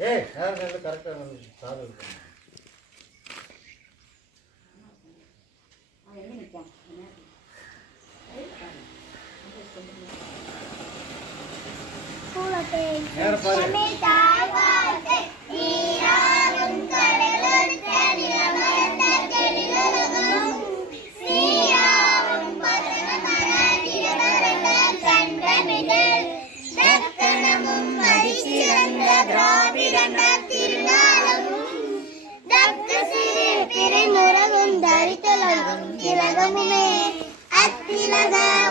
ஏய் நேரம் நேரம் கரெக்டாக வந்து நேரம் பாரு? തിരുനുറകും ധരിത്തലും തിലകമുമേ അത്തിലകം